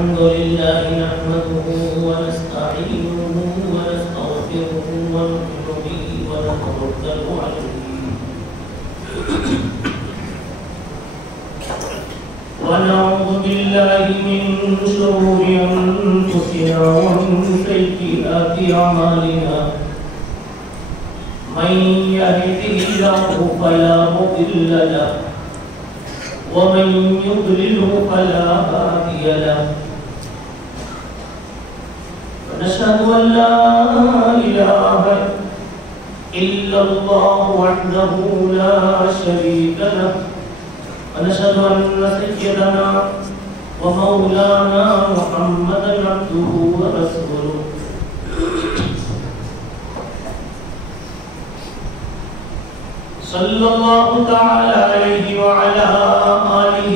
الحمد لله نحمده ونستعينه ونستغفره ونؤمن به ونتوكل عليه ونعوذ بالله من شرور أنفسنا ومن سيئات أعمالنا من يهده الله فلا مضل له ومن يضلله فلا هادي له ونشهد أن لا إله إلا الله وحده لا شريك له ونشهد أن سيدنا ومولانا محمدا عبده ورسوله صلى الله تعالى عليه وعلى آله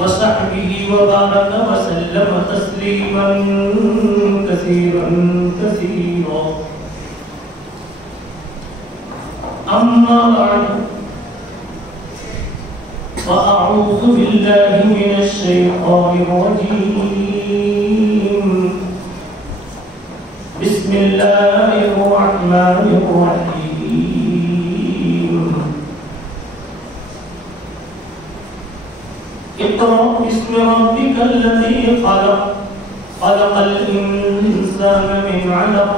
وصحبه وبارك وسلم تسليما كثيرا كثيرا أما بعد فأعوذ بالله من الشيطان الرجيم بسم الله الرحمن الرحيم اقرأ باسم ربك الذي خلق خلق الإنسان من علق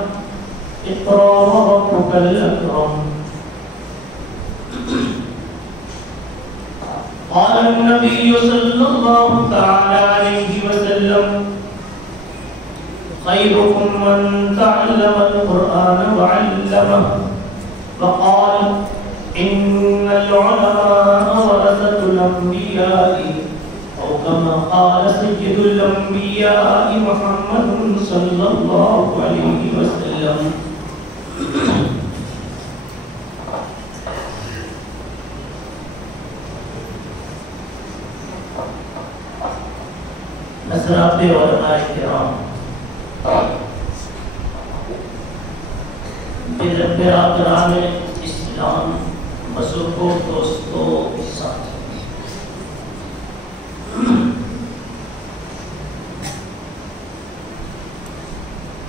اقرأ وربك الأكرم قال النبي صلى الله تعالى عليه وسلم خيركم من تعلم القرآن وعلمه وقال إن العلماء ورثة الأنبياء أو كما قال سيد الأنبياء محمد صلى الله عليه وسلم حضرات علماء کرام، برادران اسلام، بزرگوں، دوستوں کے ساتھ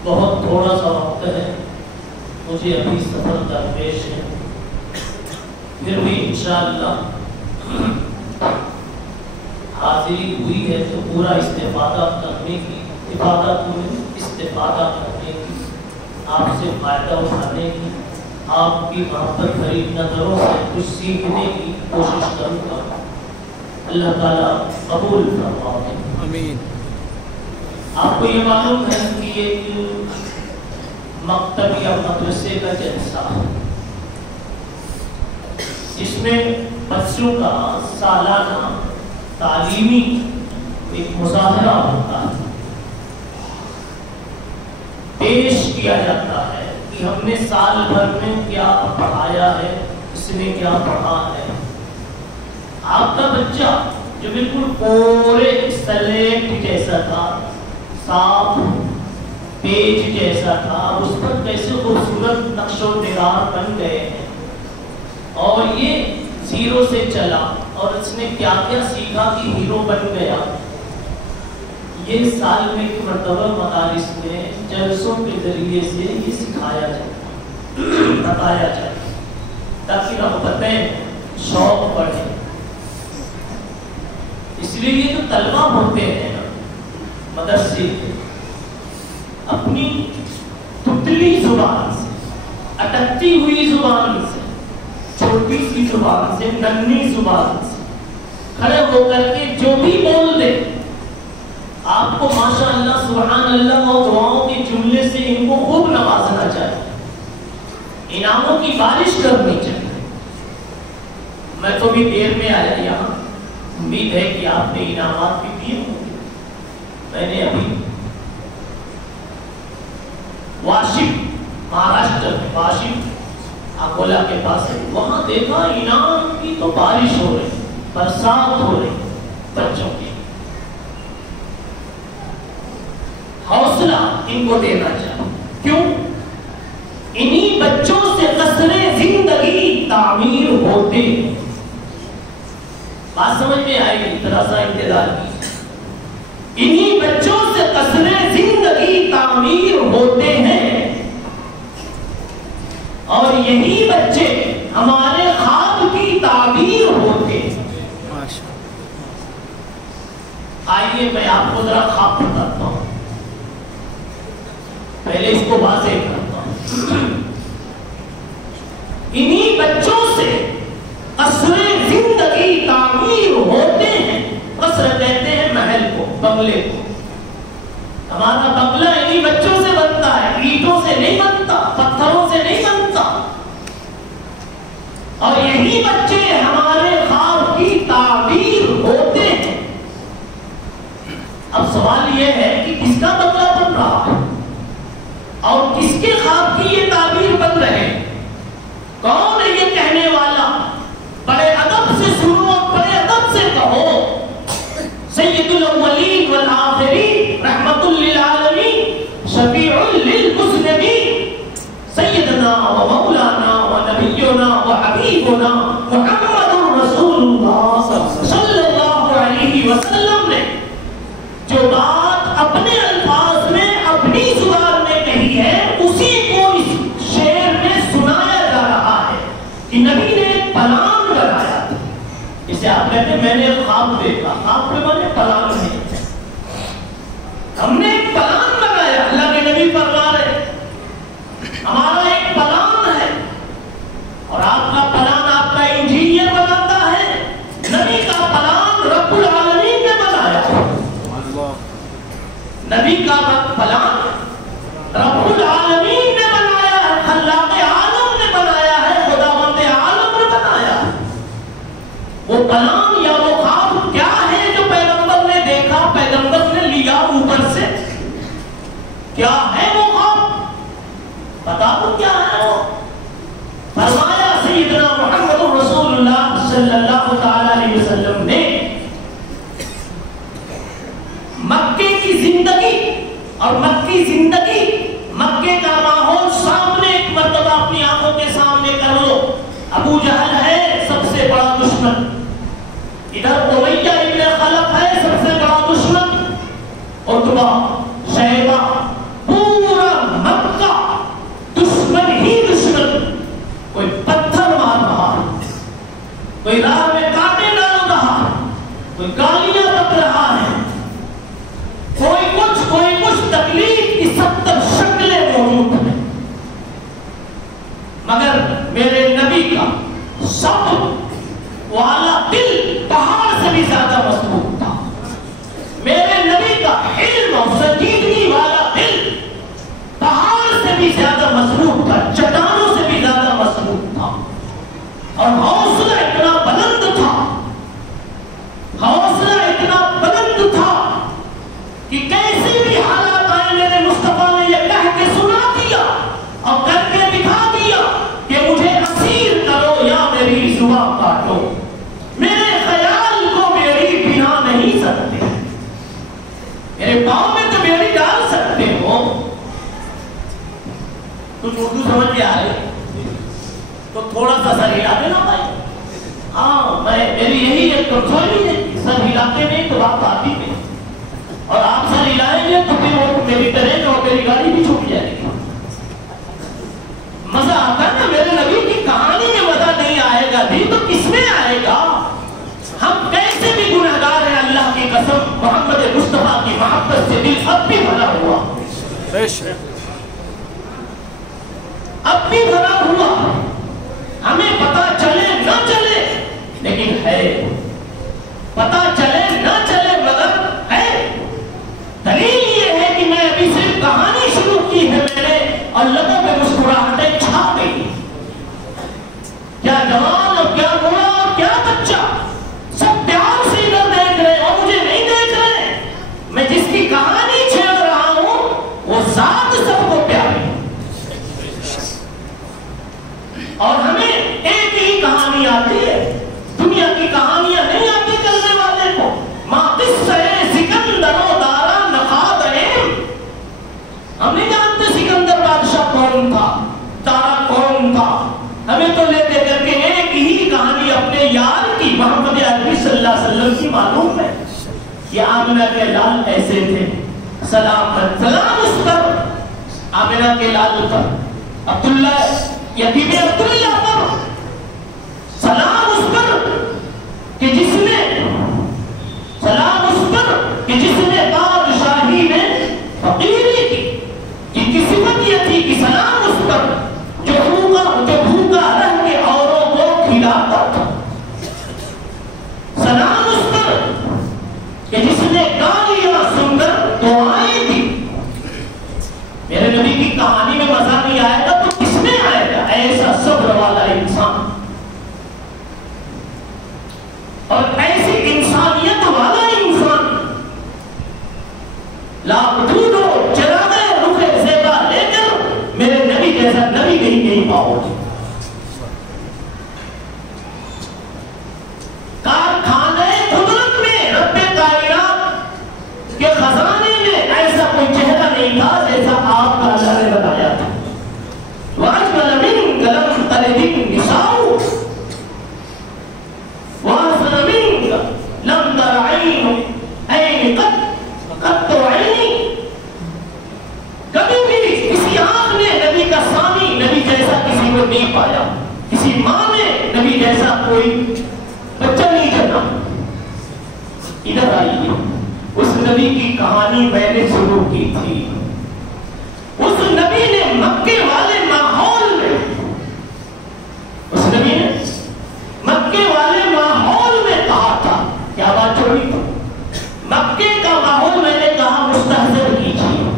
بہت تھوڑا سا وقت ہے، مجھے ابھی سفر درپیش ہے، پھر بھی انشاءاللہ حاضری ہوئی ہے تو پورا استفادہ کرنے کی، استفادہ کرنے کی، آپ سے فائدہ اٹھانے کی، آپ کی محبت بھری نظروں سے کچھ سیکھنے کی کوشش کروں گا۔ اللہ تعالیٰ قبول فرمائے، آمین۔ آپ کو یہ معلوم ہے کہ ایک مکتب یا مدرسے کا جلسہ، اس میں بچوں کا سالانہ تعلیمی ایک مظاہرہ ہوتا ہے، پیش کیا جاتا ہے کہ ہم نے سال بھر میں کیا پڑھایا ہے، اس نے کیا پڑھا ہے۔ آپ کا بچہ جو بالکل پورے سلیٹ جیسا تھا، صاف پیج جیسا تھا، اس پر کیسے خوبصورت نقش و نگار بن گئے ہیں، اور یہ زیرو سے چلا اور اس نے کیا کیا سیکھا کہ ہیرو بن گیا۔ یہ سال میں ایک مرتبہ مدارس میں جلسوں کے ذریعے سے یہ سکھایا جائے، بتایا جائے، تاکہ رغبتیں شوق بڑھے۔ اس لیے یہ جو طلبہ ہوتے ہیں نا مدرسے کے، اپنی تتلی زبان سے، اٹکتی ہوئی زبان سے، چھوٹی سی زبان سے، ننھی زبان سے کھڑے ہو کر کے جو بھی بول دے، آپ کو ماشاءاللہ سبحان اللہ اور دعاؤں کے جملے سے ان کو خوب نوازنا چاہیے، انعاموں کی بارش کرنی چاہیے۔ میں تو بھی دیر میں آیا یہاں، امید ہے کہ آپ نے انعامات بھی دیے ہوں گے۔ میں نے ابھی واشک، مہاراشٹر میں واشک اکولا کے پاس ہے، وہاں دیکھا انعام کی تو بارش ہو رہی، برسات ہو رہی بچوں کی۔ حوصلہ ان کو دینا چاہیے، کیوں؟ انہی بچوں سے قصر زندگی تعمیر ہوتے۔ بات سمجھ میں آئے گی، ذرا سا انتظار کی۔ تعمیر ہوتے ہیں اور یہی بچے ہمارے خواب کی تعبیر ہوتے ہیں. آئیے میں آپ کو ذرا خواب بتاتا ہوں، پہلے اس کو واضح کرتا ہوں. انہی بچوں سے قصر زندگی تعمیر ہوتے ہیں. قصر کہتے ہیں محل کو، بنگلے کو. ہمارا بنگلہ انہی بچوں سے بنتا ہے، اینٹوں سے نہیں بنتا، پتھروں سے نہیں بنتا. اور یہی بچے ہمارے خواب کی تعبیر ہوتے ہیں. اب سوال یہ ہے کہ کس کا بنگلہ بن رہا ہے اور کس کے خواب کی یہ تعبیر بن رہے ہیں؟ کون ہے یہ کہنے والا؟ بڑے ادب سے سنو اور بڑے ادب سے کہو. سید الاولین والآخرین، رحمت للعالمین، شفیع للمذنبین، سیدنا و مولانا و نبینا و حبیبنا محمد رسول اللہ صلی اللہ علیہ وسلم نے جو بات اپنے الفاظ میں اپنی زبان میں کہی ہے، اسی کو اس شعر میں سنایا جا رہا ہے کہ نبی نے ایک پلان بنایا تھا. اسے آپ کہتے ہیں میں نے ایک خواب دیکھا. خواب میں نے پلان نہیں، ہم نے ایک پلان بنایا. اللہ کے نبی فرما رہے ہمارا ایک پلان ہے، اور آپ کا پلان آپ کا انجینئر بناتا ہے. نبی کا پلان رب العالمین نے بنایا. نبی کا پلان رب العالمین نے بنایا ہے، خلاق عالم نے بنایا ہے، خداوند عالم نے بنایا. وہ پلان یا وہ خواب کیا ہے جو پیغمبر نے دیکھا، پیغمبر نے لیا اوپر سے؟ کیا ہے وہ خواب؟ بتاؤ کیا ہے وہ؟ فرمایا سیدنا محمد رسول اللہ صلی اللہ تعالی علیہ وسلم نے مکے کی زندگی اور مکی زندگی، مکے کا ماحول سامنے ایک مرتبہ اپنی آنکھوں کے سامنے کر لو. ابو جہل ہے سب سے بڑا دشمن، ادھر امیہ ابن خلف ہے سب سے بڑا دشمن، عتبہ، شیبہ، پورا مکہ دشمن ہی دشمن. کوئی پتھر مار رہا ہے، کوئی راہ میں کانٹے ڈال رہا ہے، کوئی گالیاں بک رہا ہے، کوئی کچھ تکلیف کی 70 شکلیں موجود ہیں. مگر میرے نبی کا صبر والا دل پہاڑ سے بھی زیادہ مضبوط تھا. میرے نبی کا علم اور سنجیدگی والا دل پہاڑ سے بھی زیادہ مضبوط تھا، چٹانوں سے بھی زیادہ مضبوط تھا. اور حوصلہ اتنا بلند تھا، حوصلہ اتنا بلند تھا کہ کیسی بھی حالات آئے میرے مصطفیٰ نے یہ کہہ کے سنا دیا اور کر کے دکھا دیا کہ مجھے اسیر کرو یا میری زبان کاٹو، میرے خیال کو میری بنا نہیں سکتے، میرے پاؤں میں تو میری ڈال سکتے ہو. کچھ اردو سمجھ کے آ رہے تو تھوڑا سا سر ہلا دینا بھائی. ہاں میری یہی ایک کمزوری ہے، سر ہلاتے نہیں تو بات آتی نہیں، اور آپ سر ہلائیں گے تو پھر وہ میری ٹرین اور میری گاڑی بھی چھوٹ جائے گی. مزہ آتا ہے نا. میرے نبی کی کہانی میں مزہ نہیں آئے گا بھی تو کس میں آئے گا؟ ہم کیسے بھی گنہگار ہیں، اللہ کی قسم محمد مصطفیٰ کی محبت سے دل اب بھی بھرا ہوا، اب بھی بھرا ہوا. ہمیں پتا چلے نہ چلے لیکن ہے، پتا چلے نہ چلے مگر ہے. دلیل یہ ہے کہ میں ابھی صرف کہانی شروع کی ہے میں نے اور لبوں پہ مسکراہٹیں چھا گئی. کیا جوان اور کیا بوڑھا اور کیا بچہ سب پیار سے ادھر دیکھ رہے اور مجھے نہیں دیکھ رہے. میں جس کی کہانی چھیڑ رہا ہوں وہ ذات سب کو پیاری. اور ہمیں ایک ہی کہانی آتی ہے، دنیا کی کہانیاں نہیں آتی چلنے والے کو. ماں قصہ سکندر و دارا نخاد علم. ہم نہیں جانتے سکندر بادشاہ کون تھا، دارا کون تھا. ہمیں تو لیتے کر کے ایک ہی کہانی اپنے یار کی، محمد عربی صلی اللہ علیہ وسلم کی معلوم ہے. یہ آمنہ کے لال ایسے تھے، سلام اس پر، آمنہ کے لال پر، عبداللہ یتیم عبداللہ پر، سلام اس پر کہ جس نے، سلام اس پر کہ جس نے بادشاہی میں فقیری کی، جن کی صفت یہ تھی کہ سلام اس پر جو بھوکا رہ کے اوروں کو کھلاتا تھا، سلام اس پر کہ جس نے گالیاں سن کر دعائیں دی۔ میرے نبی کی کہانی میں مزہ نہیں آئے گا تو کس میں آئے گا؟ ایسا صبر والا انسان اور ایسی انسانیت والا انسان، لاکھ ڈھونڈو چراغ رخ زیبا لے کر میرے نبی جیسا نبی نہیں پاؤ گے۔ کارخانے قدرت میں رب کائنات کے خزانے میں ایسا کوئی چہرہ نہیں تھا جیسا آپ کا اللہ نے بتایا تھا۔ وَأَجْمَلَ مِنْكَ لَمْ تَلِدِ النِّسَاءُ وَأَحْسَنَ مِنْكَ لَمْ تَرَ عَيْنٌ قَطُّ عَيْنٍ۔ کبھی بھی کسی آنکھ نے نبی کا سامع نبی جیسا کسی کو نہیں پایا، کسی ماں نے نبی جیسا کوئی بچہ نہیں جنا۔ ادھر آئیے، اس نبی کی کہانی میں نے شروع کی تھی۔ اس نبی نے مکے والے ماحول میں، اس نبی نے مکے والے ماحول میں کہا تھا، کیا بات چھوڑی؟ مکے کا ماحول میں نے کہا مستحضر کیجیے،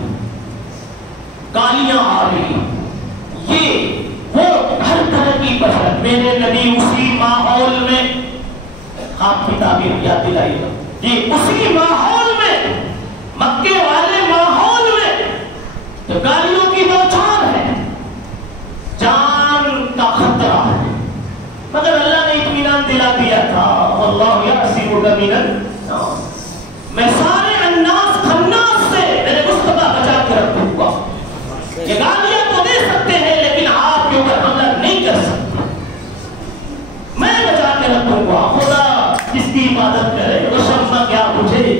گالیاں آ رہی، یہ وہ ہر طرح کی بشر، میرے نبی اسی ماحول میں، آپ کی تعبیر یاد دلائی گا، یہ اسی ماحول میں، مکے والے ماحول میں تو گالیوں کی بوچھار ہے، جان کا خطرہ ہے، مگر اللہ نے اطمینان دلا دیا تھا، اللہ یعصمک من الناس، میں سارے الناس خناس سے میرے مصطفیٰ بچا کے رکھوں گا۔ یہ گالیاں تو دے سکتے ہیں لیکن آپ کے اوپر حملہ نہیں کر سکتے، میں بچا کے رکھوں گا۔ خدا جس کی عبادت کرے وہ شمع کیا بجھے،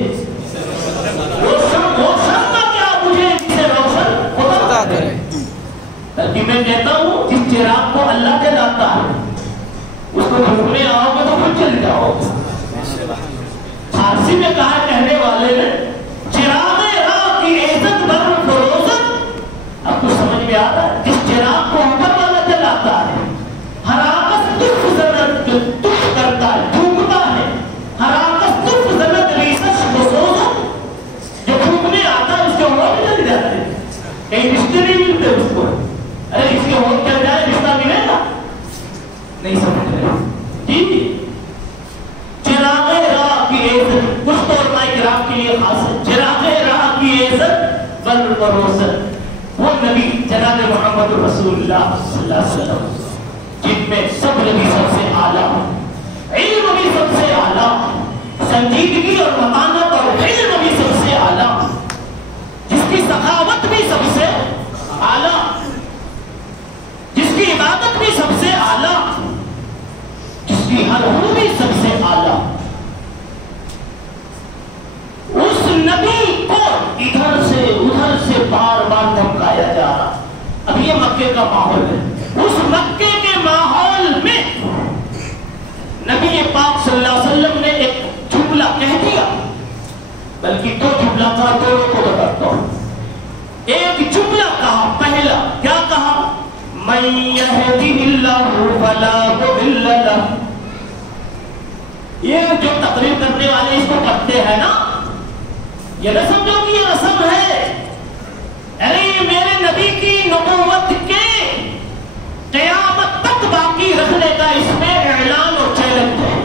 وہ شمع کیا بجھے جسے روشن خدا کرے۔ بلکہ میں کہتا ہوں جس چراغ کو اللہ جلاتا ہے اس کو ڈھونڈنے آؤ گے تو پھر چل جاؤ گے۔ فارسی میں کہا کہنے والے نے چراغ راہ کی عزت بر فروزت، اب تو سمجھ میں آ رہا ہے، جس چراغ کو اوپر والا جلاتا ہے، ہر آپس دکھ زنت جو دکھ کرتا ہے ڈھونڈتا ہے، ہر آپس دکھ زنت ریسس کو سوزت جو ڈھونڈنے آتا ہے اس کے ہوا بھی جل جاتے ہیں، کہیں رشتے نہیں ملتے اس کو، ارے اس کے ہوا چل جائے رشتہ ملے گا، نہیں سمجھ رہے جی۔ چراغ راہ کی عزت، کچھ تو علماء کرام کے لیے خاص ہے، چراغ راہ کی عزت بر فروزت، وہ نبی جناب محمد رسول اللہ صلی اللہ علیہ وسلم جن میں صبر بھی سب سے اعلیٰ، علم بھی سب سے اعلیٰ، سنجیدگی اور متانت اور علم بھی سب سے اعلیٰ، جس کی سخاوت بھی سب سے اعلیٰ، جس کی عبادت بھی سب سے اعلیٰ، جس کی ہر خوبی سب سے اعلیٰ، اس نبی کو ادھر سے بار بار دھمکایا جا رہا۔ اب یہ مکے کا ماحول ہے، اس مکے کے ماحول میں نبی پاک صلی اللہ علیہ وسلم نے ایک جملہ کہہ دیا، بلکہ دو جملہ تھا، دونوں کو بتاتا ہوں۔ ایک جملہ کہا، پہلا کیا کہا؟ من يهده الله فلا مضل له۔ یہ جو تقریر کرنے والے اس کو پڑھتے ہیں نا، یہ نہ سمجھو کہ یہ رسم ہے، ارے میرے نبی کی نبوت کے قیامت تک باقی رکھنے کا اس میں اعلان اور چیلنج ہے۔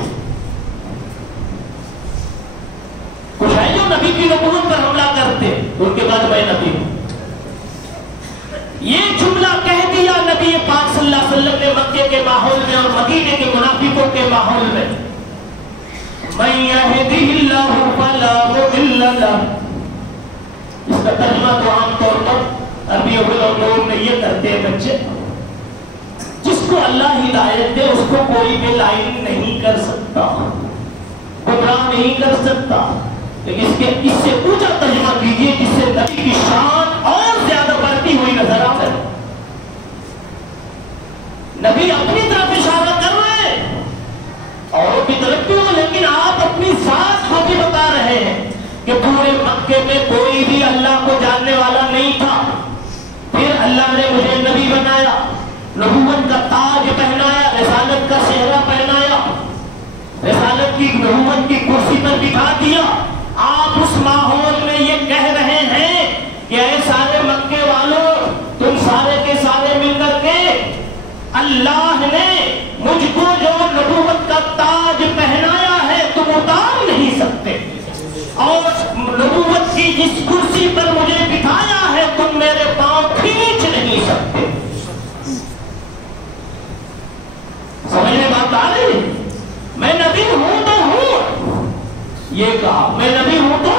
کچھ ہے جو نبی کی نبوت پر حملہ کرتے، ان کے بعد میں نبی ہوں۔ یہ جملہ کہہ دیا نبی پاک صلی اللہ علیہ وسلم نے مکے کے ماحول میں اور مدینے کے منافقوں کے ماحول میں، من يهده الله فلا مضل له۔ اس کا ترجمہ تو عام طور پر عربی علوم میں یہ کرتے ہیں بچے، جس کو اللہ ہدایت دے اس کو کوئی بھی لائن نہیں کر سکتا، گمراہ نہیں کر سکتا، اس سے اونچا ترجمہ کیجیے جس سے نبی کی شان اور زیادہ بڑھتی ہوئی نظر آ جائے. نبی اپنی طرف اشارہ کر رہے ہیں اور کی طرف بھی ہو، لیکن آپ اپنی ذات کو بھی بتا رہے ہیں کہ پورے مکے میں کوئی بھی اللہ کو جاننے والا نہیں تھا. پھر اللہ نے مجھے نبی بنایا، نبوت کا تاج پہنایا، رسالت کا صحرا پہنایا، رسالت کی نبوت کی کرسی پر بٹھا دیا. آپ اس ماحول میں یہ کہہ رہے ہیں کہ اے سارے مکے والوں، تم سارے کے سارے مل کر کے اللہ نے مجھ کو جو نبوت کا تاج پہنایا ہے تم اتار نہیں سکتے، اور نبوت کی جس کرسی پر مجھے بٹھایا ہے تم میرے پاؤں کھینچ نہیں سکتے. سمجھ میں بات آ رہی؟ میں نبی ہوں تو ہوں، یہ کہا میں نبی ہوں تو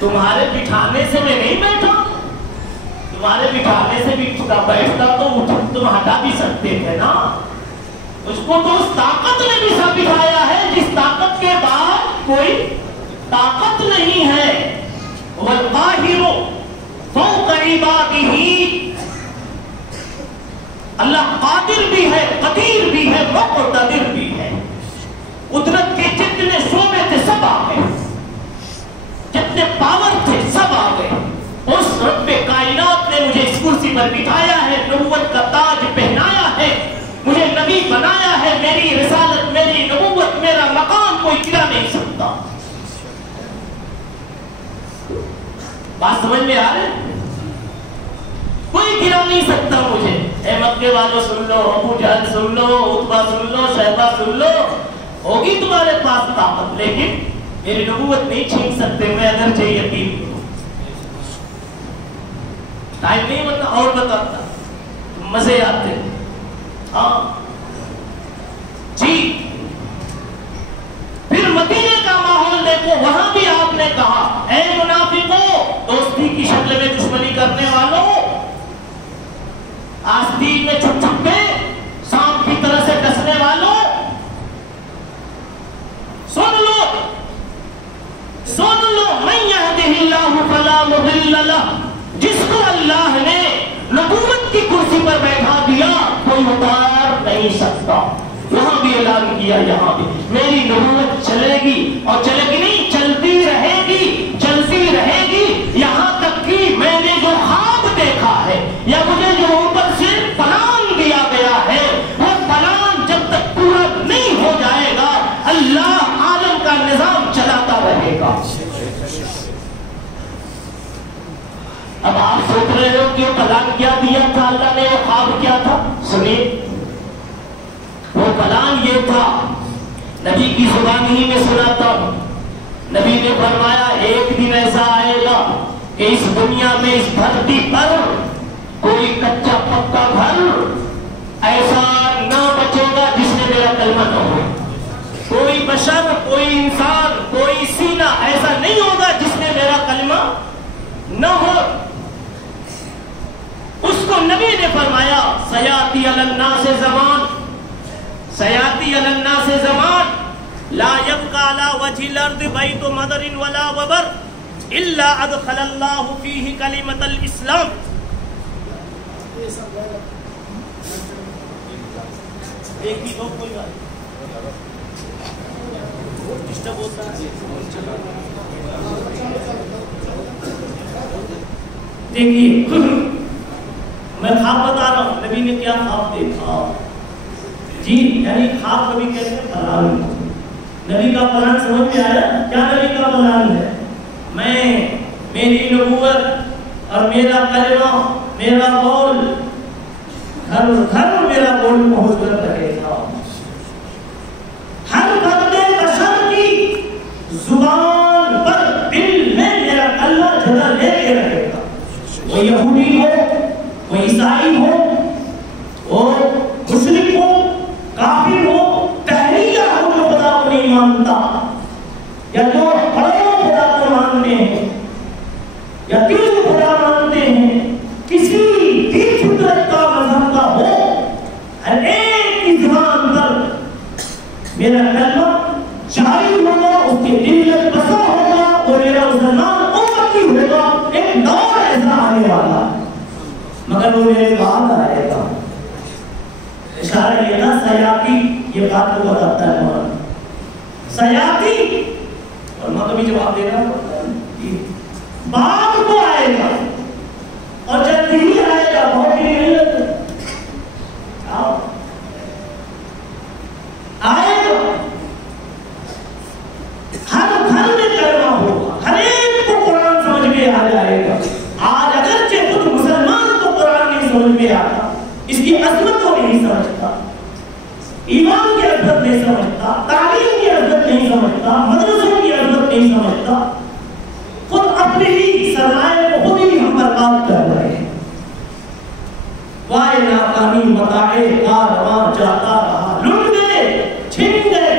تمہارے بٹھانے سے میں نہیں بیٹھا، تمہارے بٹھانے سے بھی بیٹھتا تو تم ہٹا بھی سکتے تھے نا. اس کو تو اس طاقت نے بھی سب بٹھایا ہے جس طاقت کے بعد کوئی طاقت نہیں ہے. وَالْقَاهِرُ فَوْقَ عِبَادِهِ، اللہ قادر بھی ہے، قدیر بھی ہے، مقتدر بھی ہے. قدرت کے جتنے شعبے تھے سب آ گئے، جتنے پاور تھے سب آ گئے. اس رب کائنات نے مجھے اس کرسی پر بٹھایا ہے، نبوت کا تاج پہنایا ہے، مجھے نبی بنایا ہے. میری رسالت، میری نبوت، میرا مقام کوئی گرا نہیں سکتا. بات سمجھ میں آ رہی؟ کوئی گرا نہیں سکتا مجھے. اے مکے والوں سن لو، ابو جہل سن لو، عتبہ سن لو، شیبہ سن لو، ہوگی تمہارے پاس طاقت لیکن میری نبوت نہیں چھین سکتے. میں اگر چاہیے یقین ٹائم نہیں بتا اور بتاتا، مزے آتے. ہاں جی. پھر مدینے کا ماحول دیکھو، وہاں بھی آپ نے کہا اے منافقوں، دوستی کی شکل میں دشمنی کرنے والوں، آستین میں چھپ چھپ کے سانپ کی طرح سے ڈسنے والوں، سن لو من یہدہ اللہ فلا مضل لہ، جس کو اللہ نے نبوت کی کرسی پر بیٹھا دیا کوئی اتار نہیں سکتا. یہاں بھی اعلان کیا، یہاں بھی میری نبوت چلے گی، اور چلے گی نہیں، چلتی رہے گی، چلتی رہے گی، یہاں تک کہ میں نے جو خواب دیکھا ہے یا مجھے جو اوپر سے پلان دیا گیا ہے وہ پلان جب تک پورا نہیں ہو جائے گا اللہ عالم کا نظام چلاتا رہے گا. اب آپ سوچ رہے ہو کہ پلان کیا دیا تھا اللہ نے، وہ خواب کیا تھا؟ سنیے، وہ پلان یہ تھا، نبی کی زبان ہی میں سناتا ہوں. نبی نے فرمایا ایک دن ایسا آئے گا کہ اس دنیا میں، اس دھرتی پر کوئی کچا پکا گھر ایسا نہ بچے گا جس میں میرا کلمہ نہ ہو. کوئی بشر، کوئی انسان، کوئی سینہ ایسا نہیں ہوگا جس میں میرا کلمہ نہ ہو. اس کو نبی نے فرمایا سیاتی علی الناس زمان، سیاتی علی الناس زمان لا يبقى على وجه الارض بيت مدر ولا وبر الا ادخل الله فيه كلمة الاسلام. دیکھیے تو کوئی بات ڈسٹرب ہوتا ہے. دیکھیے میں خواب بتا رہا ہوں، نبی نے کیا خواب دیکھا جی. یعنی خواب کبھی کہتے ہیں پلان. نبی کا پلان سمجھ میں آیا؟ کیا نبی کا پلان ہے؟ میری نبوت اور میرا کلمہ، میرا قول گھر گھر میرا قول پہنچ کر رہے گا. ہر بندے بشر کی زبان پر، دل میں میرا کلمہ جگہ لے کے رہے گا. وہ یہودی ہو، وہ عیسائی ہو، وہ مسلم ہو، کافر ہو، تحریہ ہو جو خدا کو نہیں مانتا، یا جو بڑے خدا کو مانتے ہیں یا تین خدا مانتے ہیں، کسی بھی فطرت کا مذہب کا ہو، ہر ایک کی زبان پر میرا کلمہ جاری ہوگا، اس کے دل میں بسا ہوگا، وہ میرا مسلمان امتی ہوگا. ایک دور ایسا آنے والا مگر وہ میرے بعد آئے گا. اشارہ یہ تھا سیاتی، یہ بات کو بتاتا ہے مولانا سیاتی. اور میں کبھی جواب دے رہا ہوں بعد کو آئے گا اور جب نہیں آئے گا بہت ہی نہیں لگتا آئے گا. ہر گھر میں کلمہ ہوگا، ہر ایک کو قرآن سمجھ میں آ جائے گا. آج اگرچہ خود مسلمان کو قرآن نہیں سمجھ میں آتا، اس کی عظمت کو نہیں سمجھتا، ایمان کی عظمت نہیں سمجھتا، تعلیم کی عظمت نہیں سمجھتا، مدرسوں کی عظمت نہیں سمجھتا، خود اپنے ہی سرمایہ کو خود ہی ہم برباد کر رہے ہیں. وائے ناکامی متاعے کارواں جاتا رہا، لٹ گئے، چھن گئے،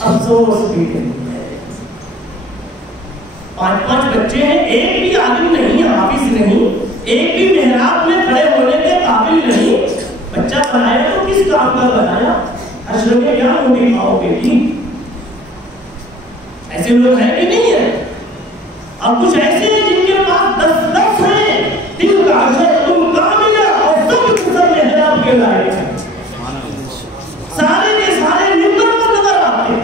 افسوس بھی نہیں. 5 بچے ہیں، ایک بھی عالم نہیں، حافظ نہیں، ایک بھی محراب میں کھڑے ہونے کے قابل نہیں. بچہ بنایا تو کس کام کا بنایا؟ حشر میں کیا روٹی کھاؤ گے جی؟ ایسے لوگ ہیں کہ نہیں ہے؟ اور کچھ ایسے ہیں جن کے پاس 10 ہیں، دل کا عشر تم کاملہ اور سب محراب کے لائق ہیں. سارے کے سارے ممبر پر نظر آتے،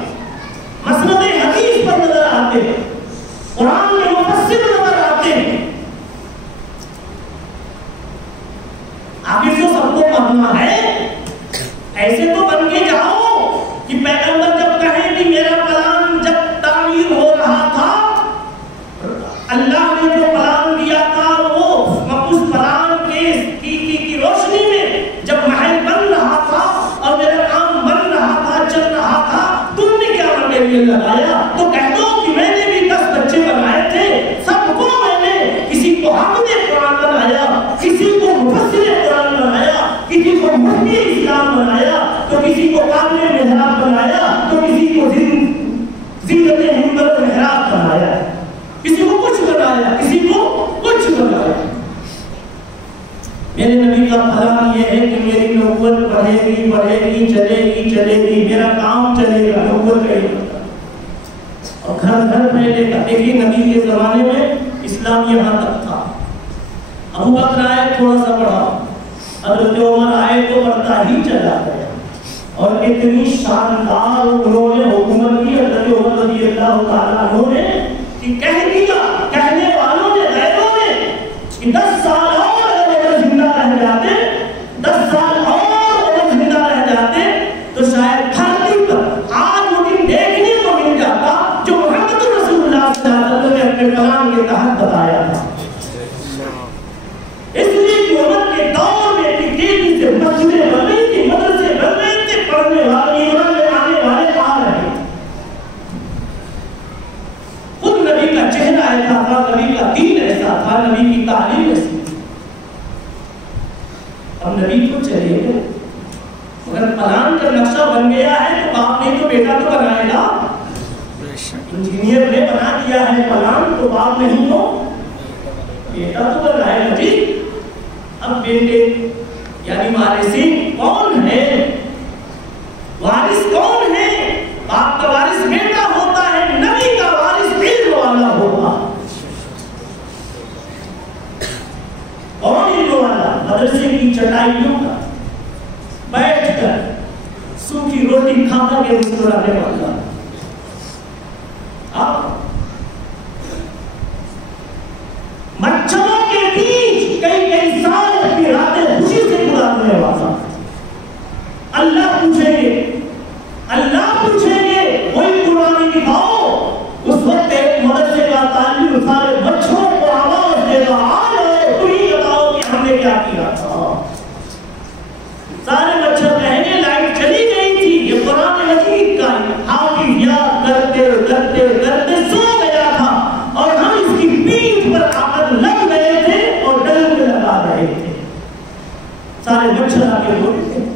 مسند حدیث پر نظر آتے، قرآن میں مفسر نظر آتے ہیں. آخر تو سب کو پڑھنا ہے، ایسے تو بن کے جاؤ کہ پیغمبر جب کہیں کہ میرا پلان جب تعمیر ہو رہا تھا، اللہ نے جو پلان دیا تھا وہ اس پلان کی روشنی میں جب محل بن رہا تھا اور میرا کام بن رہا تھا، چل رہا تھا، تم نے کیا مٹیریل لگایا؟ تو کہہ دو کہ میں نے بھی 10 بچے بنائے تھے، سب کو میں نے کسی کو حافظ قرآن بنایا، کسی کو مفسر قرآن بنایا، کسی کو مفتی اسلام بنایا، تو کسی کو قابل محراب بنایا، تو کسی کو زینت منبر محراب بنایا، کسی کو کچھ بنایا، کسی کو کچھ بنایا. میرے نبی کا پلان یہ ہے کہ میری نبوت بڑھے گی، چلے گی، میرا کام چلے گا، نبوت کا ہی مطلب. اور گھر پھیلے گا. دیکھیے نبی کے زمانے میں اسلام یہاں تک تھا. ابو بکر آئے تھوڑا سا بڑھا، حضرت عمر آئے تو بڑھتا ہی چلا گیا. اور اتنی شاندار انہوں نے حکومت کی حضرت عمر رضی اللہ تعالیٰ عنہ نے کہ کہہ دیا کہنے والوں نے، غیروں نے کہ 10 سال اور اگر زندہ رہ جاتے، 10 سال اور اگر زندہ رہ جاتے تو شاید دھرتی پر آج وہ دن دیکھنے کو مل جاتا جو محمد رسول اللہ صلی اللہ علیہ وسلم نے اپنے کلام کے تحت بتایا تھا. اس لیے کہ عمر کے دور میں تیزی سے مسجدیں بن رہی تھی، مدرسے بن رہے تھے، پڑھنے والے ایمان میں آنے والے آ رہے. خود نبی کا چہرہ ایسا تھا، نبی کا دین ایسا تھا، نبی کی تعلیم ایسی تھی. اب نبی تو چلے گئے مگر پلان کا نقشہ بن گیا ہے تو باپ نہیں تو بیٹا تو بنائے گا. انجینئر نے بنا دیا ہے پلان تو باپ نہیں تو بیٹا تو بنائے گا جی. اب بیٹے یعنی وارثین کون ہے؟ وارث کون ہے؟ باپ کا وارث بیٹا ہوتا ہے، نبی کا وارث علم والا ہوگا. کون علم والا؟ مدرسے کی چٹائیوں کا بیٹھ کر سوکھی روٹی کھا کر کے مسکرانے والا. مچھروں کے بیچ کئی سال کی راتیں خوشی سے گزارنے والا. اللہ پوچھیں گے وہی قرآن دکھاؤ. اس وقت ایک مدرسے کا تعلیم سارے مچھروں کو آواز دے گا، آ جاؤ تم ہی بتاؤ کہ ہم نے کیا کیا تھا. سارے مچھر کہیں گے لائٹ چلی گئی تھی، یہ قرآن مجید کا حافظ یاد کرتے سو گیا تھا اور ہم اس کی پیٹھ پر آ کر لگ گئے تھے اور ڈنڈ لگا رہے تھے. سارے مچھر آ کے بولتے.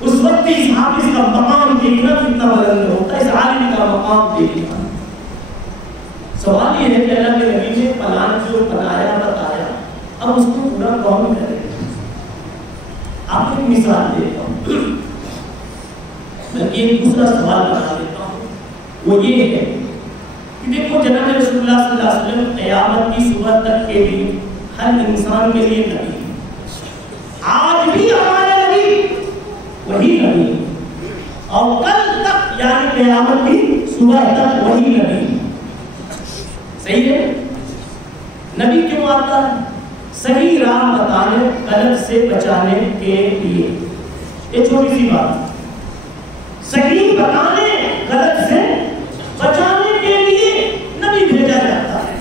اس وقت اس حافظ کا مقام دیکھنا کتنا بلند ہوتا ہے، اس عالم کا مقام دیکھنا. سوال یہ ہے کہ اللہ کے نبی نے پلان جو بنایا بتایا، اب اس کو پورا کون کرے؟ آپ کو ایک مثال دیتا ہوں. بلکہ ایک دوسرا سوال بنا دیتا ہوں، وہ یہ ہے کہ دیکھو جناب رسول اللہ صلی اللہ علیہ وسلم قیامت کی صبح تک کے لیے ہر انسان کے لیے نبی ہے، آج بھی ہمارے نبی وہی نبی ہے، اور کل تک یعنی قیامت کی صبح تک وہی نبی، صحیح ہے؟ نبی کیوں آتا ہے؟ صحیح راہ بتانے، غلط سے بچانے کے لیے۔ یہ چھوٹی سی بات، صحیح بتانے، غلط سے بچانے کے لیے نبی بھیجا جاتا ہے۔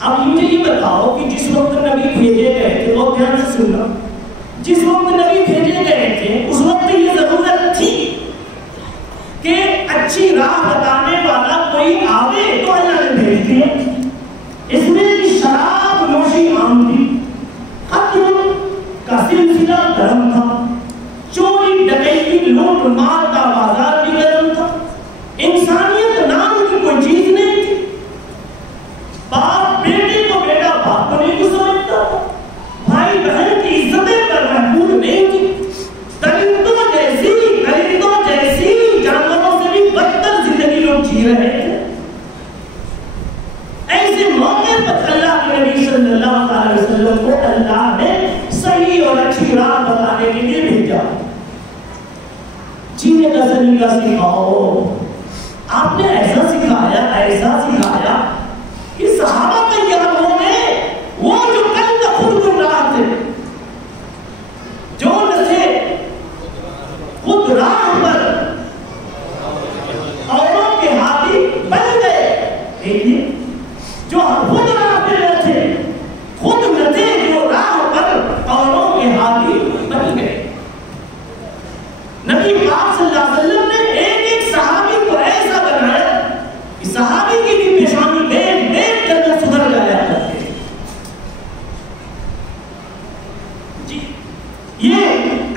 اب مجھے یہ بتاؤ کہ جس وقت نبی بھیجے گئے تھے، بہت دھیان سے سننا، جس وقت نبی بھیجے گئے تھے اس وقت یہ ضرورت تھی کہ اچھی راہ بتانے والا کوئی آوے تو اللہ نے بھیج دیا۔ اس میں شراب نوشی عام تھی، قتل کا سلسلہ گرم تھا، چوری ڈکیتی لوٹ مار کا بازار بھی گرم تھا، انسانیت نام کی کوئی چیز نہیں تھی، باپ بیٹے کو بیٹا باپ کو نہیں سمجھتا تھا، بھائی بہن کی عزتیں پر محدود نہیں تھی، درندوں جیسی جانوروں سے بھی بدتر زندگی لوگ جی رہے تھے۔ ایسے موقع پر اللہ کے نبی صلی اللہ علیہ وسلم کو اللہ نے صحیح اور اچھی راہ بتانے کے لیے بھیجا۔ جینے کا طریقہ سکھاؤ، آپ نے ایسا سکھایا کہ صحابہ تیار ہو گئے، وہ جو کل تک خود گمراہ تھے، جو نہ تھے خود راہ پر اوروں کے ہاتھی بن گئے، جو خود راہ پہ نہ تھے، خود نہ تھے جو راہ پر اوروں کے ہاتھی بن گئے۔ نبی پاک صلی اللہ علیہ وسلم نے ایک صحابی کو ایسا بنایا کہ صحابی کی بھی پیشانی دیکھ کر سدھر جایا کرتے۔ جی یہ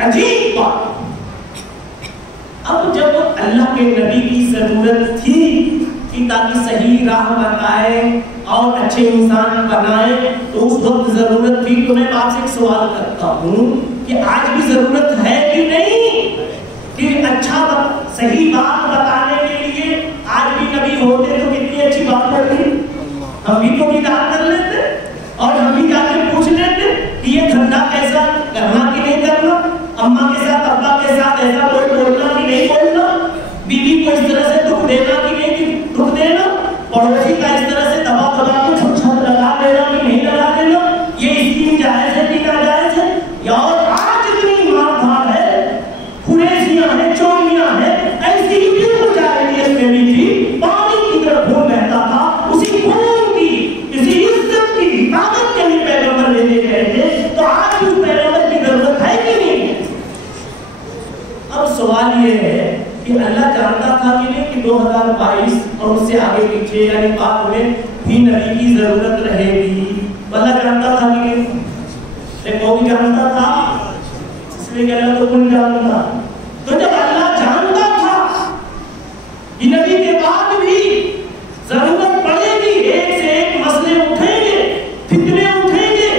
عجیب بات۔ اب جب اللہ کے نبی کی ضرورت تھی کہ تاکہ صحیح راہ بتائے اور اچھے انسان بنائے، تو اس وقت ضرورت تھی، تو میں آپ سے ایک سوال کرتا ہوں کہ آج بھی ضرورت ہے کہ نہیں کہ اچھا صحیح بات بتانے کے لیے آج بھی نبی ہوتے تو کتنی اچھی بات ہوتی، ہم بھی تو دیدار کر لیتے اور ہم بھی جا کے پوچھ لیتے کہ یہ دھندا کیسا کرنا کہ نہیں کرنا، اماں کے ساتھ ابا کے ساتھ ایسا کوئی بولنا کہ نہیں بولنا، بیوی کو اس طرح سے دکھ دینا کہ نہیں دکھ دینا، پڑوسی کا اس طرح سے دبا کو چھت لگا دینا کہ نہیں لگا دینا، یہ اسکیم جائز ہے کہ ناجائز ہے؟ یا اور آج اتنی مار دھاڑ ہے، خریزیاں ہیں، چوریاں ہیں، ایسی ہی بالکل جاہلیت میں بھی تھی، پانی کی طرح خون بہتا تھا، اسی خون کی، اسی عزت کی حفاظت کے لیے پیغمبر لینے گئے تھے، تو آج اس پیغمبر کی ضرورت ہے کہ نہیں؟ اب سوال یہ ہے کہ اللہ جانتا تھا کہ نہیں کہ 2022 اور اس سے آگے پیچھے یعنی پاک میں بھی نبی کی ضرورت رہے گی؟ اللہ جانتا تھا کہ نہیں؟ لیکن وہ بھی جانتا تھا، اس لیے کہ اللہ تو کل جانتا۔ تو جب اللہ جانتا تھا کہ نبی کے بعد بھی ضرورت پڑے گی، ایک سے ایک مسئلے اٹھیں گے، فتنے اٹھیں گے،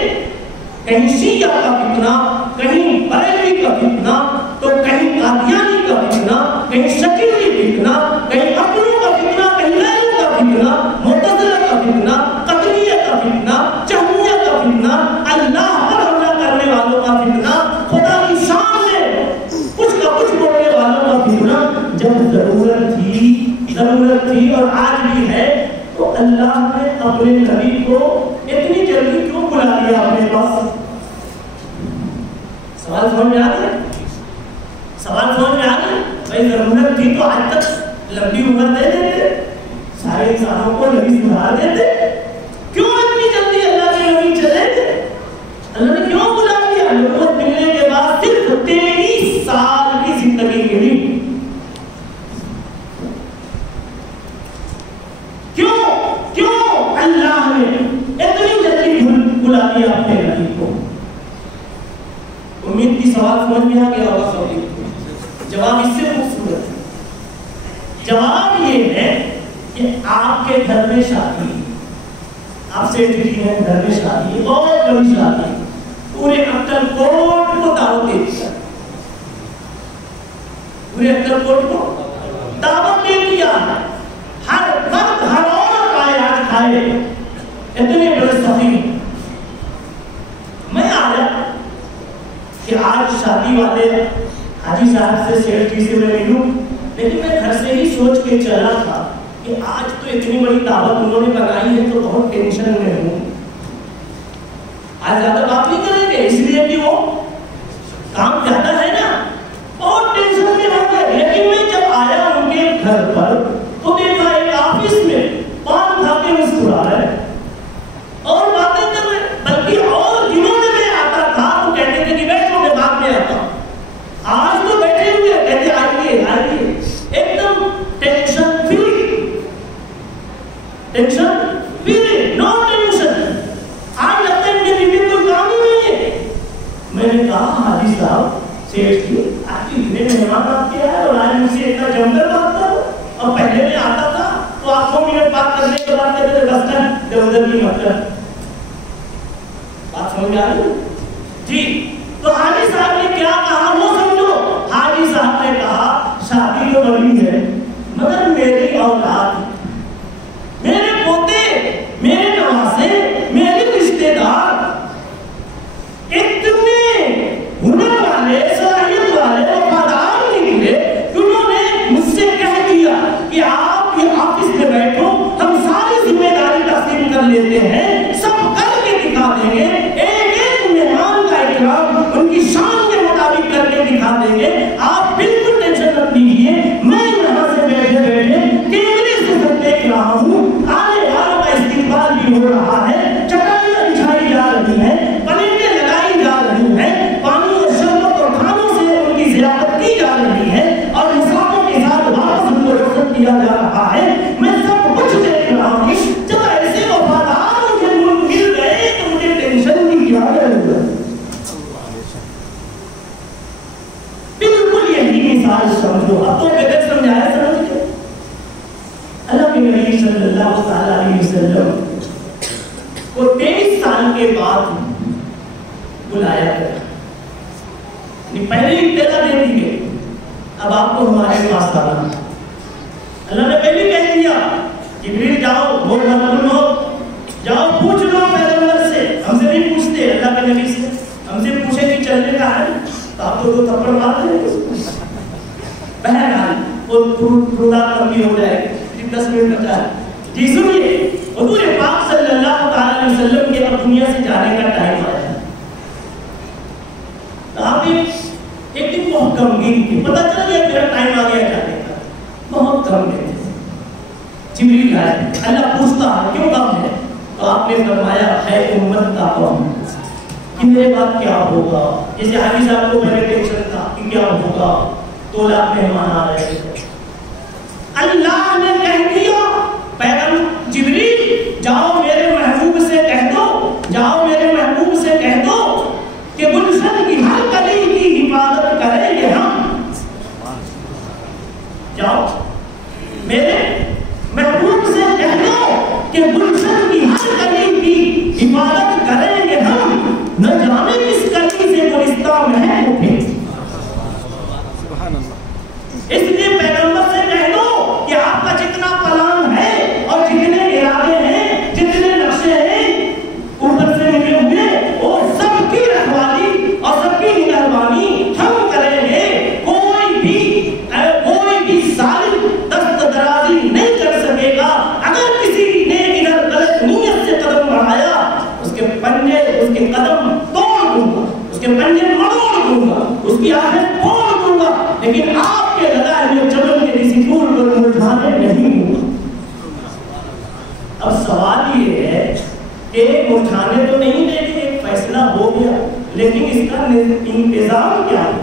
کہیں شیعہ کا فتنہ، کہیں بریلوی کا فتنہ، تو کہیں قادیانی کا فتنہ، کہیں شکیلی فتنہ، کہیں اپنوں کا فتنہ، کہیں غیروں کا فتنہ، معتزلہ کا فتنہ، قدریہ کا فتنہ، جہمیہ کا فتنہ، اللہ پر حملہ کرنے والوں کا فتنہ، خدا کی شان میں کچھ کا کچھ بولنے والوں کا فتنہ۔ جب ضرورت تھی اور آج بھی ہے، تو اللہ نے اپنے نبی کو اتنی جلدی کیوں بلا لیا اپنے پاس؟ سوال سمجھ میں آ رہا ہے؟ سوال سمجھ میں آ رہا ہے؟ بھائی ضرورت تھی تو آج تک لمبی عمر دے دیتے، سارے انسانوں کو نبی سدھار دیتے، کیوں اتنی جلدی اللہ کے نبی چلے گئے؟ اللہ نے کیوں بلا لیا؟ نبوت ملنے کے بعد صرف 23 سال کی زندگی ملی، کیوں اللہ نے اتنی جلدی بلا لیا اپنے نبی کو؟ امید کی سوال سمجھ میں آ گیا ہوگا سب کو۔ جواب اس سے خوبصورت ہے، جواب یہ ہے کہ آپ کے گھر میں شادی، آپ سے ڈگری ہے، گھر میں شادی، بہت بڑی شادی، پورے اکل کوٹ کو دعوت دے دیا، دوسرے اکثر کوٹ کو دعوت دے دیا. ہر وقت ہر عورت آئے آج کھائے. اتنے بڑے سفیر میں آیا کہ آج شادی والے حاجی صاحب سے سیٹ جی سے میں ملوں, لیکن میں گھر سے ہی سوچ کے چلا تھا کہ آج تو اتنی بڑی دعوت انہوں نے بنائی ہے تو بہت ٹینشن میں ہوں. آج زیادہ بات نہیں کریں گے اس لیے کہ وہ کام زیادہ ہے نا, بہت ٹینشن میں ہوں گے. لیکن میں جب آیا ان کے گھر پر تو دیکھا ایک آفس میں پان کھا کے مسکرا رہے اور باتیں کر رہے. بلکہ اور دنوں میں میں آتا تھا تو کہتے تھے کہ بیٹھو میں بعد میں آتا ہوں. آج تو بیٹھے ہوئے کہتے آئیے آئیے, ایک دم tension free, tension free, no tension. آج لگتا ہے کہ بیوی کوئی کام ہی نہیں ہے. میں نے کہا حاجی صاحب سیٹھ جی آپ کی بیوی مہمان آپ کے آئے اور آج مجھ سے اتنا جم کر بات کرو, اور پہلے میں آتا تھا تو آپ 2 منٹ بات کرنے کے بعد کہتے تھے بس کر ادھر کی مت کر. بات سمجھ آ رہی جی؟ تو حاجی صاحب نے کیا کہا وہ سمجھو. حاجی صاحب نے کہا شادی تو بڑی ہے مگر میری اولاد, میرے پوتے, میرے نواسے, میرے رشتے دار اتنے ہنر والے, صلاحیت والے, وفادار نکلے کہ انہوں نے مجھ سے کہہ دیا کہ آپ یہ آفس میں بیٹھو, ہم ساری ذمہ داری تقسیم کر لیتے ہیں, سب کر کے دکھا دیں گے, ایک ایک مہمان کا اکرام ان کی شان کے مطابق کر کے دکھا دیں گے. آپ بالکل ٹینشن مت لیجیے, میں یہاں سے بیٹھے بیٹھے کیمرے سے سب دیکھ رہا ہوں, آنے والوں کا استقبال بھی ہو رہا ہے, چٹائیاں بچھائی جا رہی ہیں, پلیٹیں لگائی جا رہی ہیں, پانی اور شربت اور کھانوں سے ان کی ضیافت کی جا رہی ہے, اور مسافروں کے ساتھ واپس ان کو رخصت کیا جا رہا ہے. میں سب کچھ دیکھ رہا ہوں. جب ایسے وفادار مجھے مل گئے تو مجھے ٹینشن کی کیا ہے. بالکل یہی مثال سمجھو. اب تو بغیر سمجھایا سمجھ گئے. اللہ کے نبی صلی اللہ تعالیٰ علیہ وسلم کو 23 سال کے بعد بلایا گیا. پہلے ہی اطلاع دے دی گئی اب آپ کو ہمارے پاس آنا. اللہ نے پہلے کہہ دیا جبریل جاؤ, وہ مت جاؤ پوچھ لو پیغمبر سے, ہم سے نہیں پوچھتے, اللہ کے نبی سے. ہم سے پوچھے کہ چلنے کا ہے تو آپ کو 2 تھپڑ مار دیں گے. بہرحال وہ پورا کمی ہو جائے گی, 10 منٹ بچا ہے. جی سنیے, حضور پاک صلی اللہ تعالی علیہ وسلم کے اب دنیا سے جانے کا ٹائم آیا. آپ ایک دن بہت غمگین تھے, پتہ چلا گیا میرا ٹائم آ گیا جانے کا, بہت غمگین تھے. جبریل آئے, اللہ پوچھتا کیوں غم ہے؟ تو آپ نے فرمایا ہے امت کا غم کہ میرے بعد کیا ہوگا. جیسے حاجی صاحب کو پہلے ٹینشن تھا کہ کیا ہوگا, 2 لاکھ مہمان آ رہے تھے. اللہ نے کہہ دیا پیغمبر جبریل جاؤ میرے محبوب سے کہہ دو, جاؤ میرے محبوب سے کہہ دو کہ گلشن کی ہر کلی کی حفاظت کریں گے ہم. جاؤ میرے محبوب سے کہہ دو کہ گلشن کی ہر کلی کی حفاظت کریں گے ہم, نہ جانے کس کلی سے گلستہ مہک اٹھے. اس لیے پیغمبر سے کہہ دو کہ آپ کا جتنا پلان ہے اور جتنے ارادے ہیں, جتنے نقشے ہیں اوپر سے ملے ہوئے, وہ سب کی رکھوالی اور سب کی نگہبانی ہم کریں گے. کوئی بھی ظالم دست درازی نہیں کر سکے گا. اگر کسی نے ادھر غلط نیت سے قدم بڑھایا, اس کے پنجے, اس کے قدم توڑ دوں گا, اس کے پنجے مروڑ دوں گا, اس کی آنکھیں پھوڑ دوں گا, لیکن آپ کے لگائے ہوئے جبل کے کسی پھول کو مٹھانے نہیں دوں گا. اب سوال یہ ہے کہ مٹھانے تو نہیں دیں گے, ایک فیصلہ ہو گیا, لیکن اس کا انتظام کیا ہے؟